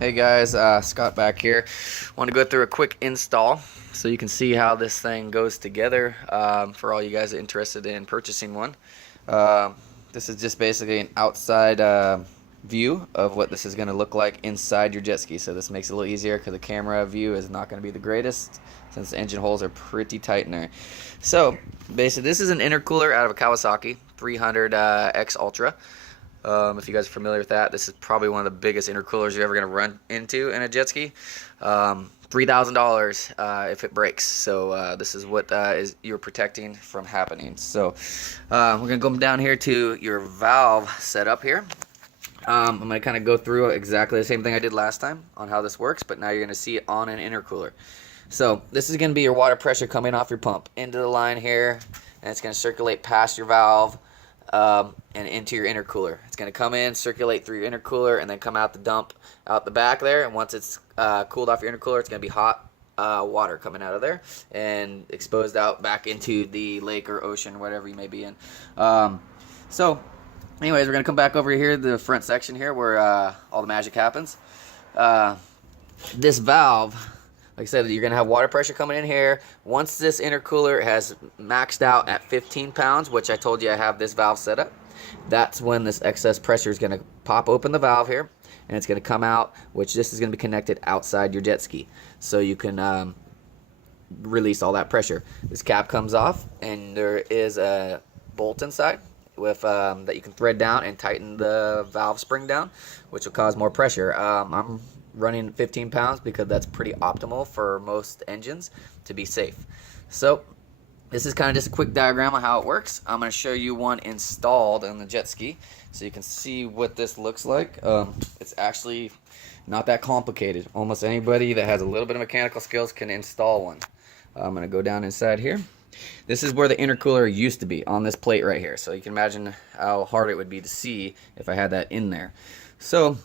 Hey guys, Scott back here. Want to go through a quick install so you can see how this thing goes together for all you guys interested in purchasing one. Uh, this is just basically an outside view of what this is going to look like inside your jet ski. So this makes it a little easier because the camera view is not going to be the greatest since the engine holes are pretty tight in there. So basically this is an intercooler out of a Kawasaki 300 X Ultra. If you guys are familiar with that, this is probably one of the biggest intercoolers you're ever going to run into in a jet ski. $3,000 if it breaks. So this is what you're protecting from happening. So we're going to go down here to your valve setup here. I'm going to kind of go through exactly the same thing I did last time on how this works, but now you're going to see it on an intercooler. So this is going to be your water pressure coming off your pump into the line here, and it's going to circulate past your valve and into your intercooler. It's going to come in, circulate through your intercooler, and then come out the dump out the back there. And once it's cooled off your intercooler, it's going to be hot water coming out of there and exposed out back into the lake or ocean, whatever you may be in. So anyways, we're going to come back over here to the front section here where all the magic happens. This valve, like I said, you're going to have water pressure coming in here. Once this intercooler has maxed out at 15 pounds, which I told you I have this valve set up, that's when this excess pressure is going to pop open the valve here, and it's going to come out, which this is going to be connected outside your jet ski. So you can release all that pressure. This cap comes off, and there is a bolt inside with that you can thread down and tighten the valve spring down, which will cause more pressure. I'm running 15 pounds because that's pretty optimal for most engines to be safe. So this is kind of just a quick diagram of how it works. I'm going to show you one installed on the jet ski so you can see what this looks like. It's actually not that complicated. Almost anybody that has a little bit of mechanical skills can install one. I'm going to go down inside here. This is where the intercooler used to be, on this plate right here. So you can imagine how hard it would be to see if I had that in there. So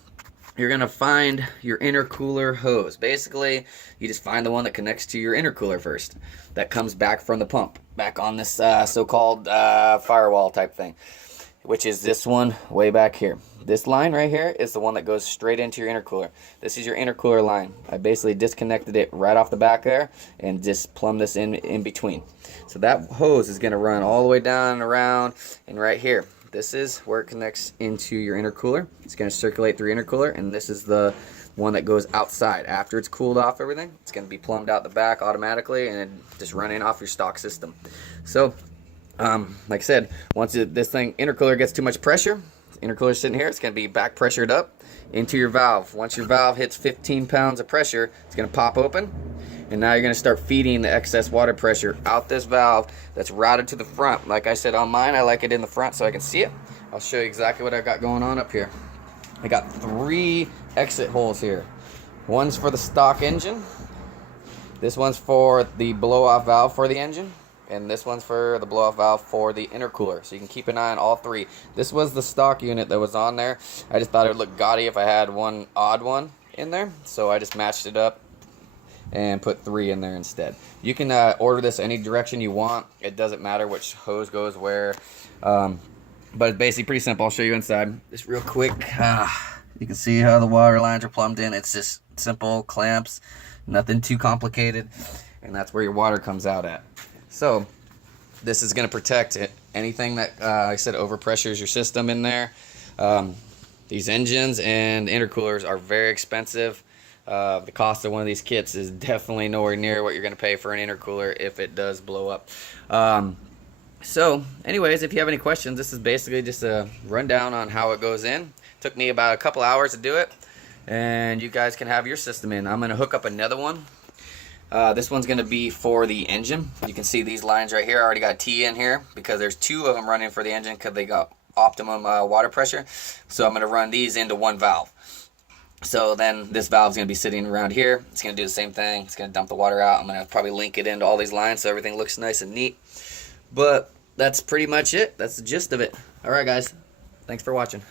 you're going to find your intercooler hose. Basically, you just find the one that connects to your intercooler first. That comes back from the pump, back on this so-called firewall type thing, which is this one way back here. This line right here is the one that goes straight into your intercooler. This is your intercooler line. I basically disconnected it right off the back there and just plumbed this in between. So that hose is going to run all the way down and around and right here. This is where it connects into your intercooler. It's going to circulate through your intercooler, and this is the one that goes outside. After it's cooled off everything, it's going to be plumbed out the back automatically and just running off your stock system. So, like I said, once this intercooler gets too much pressure, the intercooler's sitting here, it's going to be back pressured up into your valve. Once your valve hits 15 pounds of pressure, it's going to pop open. And now you're going to start feeding the excess water pressure out this valve that's routed to the front. Like I said on mine, I like it in the front so I can see it. I'll show you exactly what I've got going on up here. I got 3 exit holes here. One's for the stock engine. This one's for the blow-off valve for the engine. And this one's for the blow-off valve for the intercooler. So you can keep an eye on all 3. This was the stock unit that was on there. I just thought it would look gaudy if I had one odd one in there. So I just matched it up and put 3 in there instead. You can order this any direction you want. It doesn't matter which hose goes where. But it's basically pretty simple. I'll show you inside. Just real quick. You can see how the water lines are plumbed in. It's just simple clamps. Nothing too complicated. And that's where your water comes out at. So this is going to protect it. Anything that, like I said, overpressures your system in there. These engines and intercoolers are very expensive. The cost of one of these kits is definitely nowhere near what you're going to pay for an intercooler if it does blow up. So anyways, if you have any questions, this is basically just a rundown on how it goes in. Took me about a couple hours to do it, and you guys can have your system in. I'm going to hook up another one. This one's going to be for the engine. You can see these lines right here. I already got T in here because there's 2 of them running for the engine because they got optimum water pressure. So I'm going to run these into one valve. So then this valve's going to be sitting around here. It's going to do the same thing. It's going to dump the water out. I'm going to probably link it into all these lines so everything looks nice and neat. But that's pretty much it. That's the gist of it. All right, guys. Thanks for watching.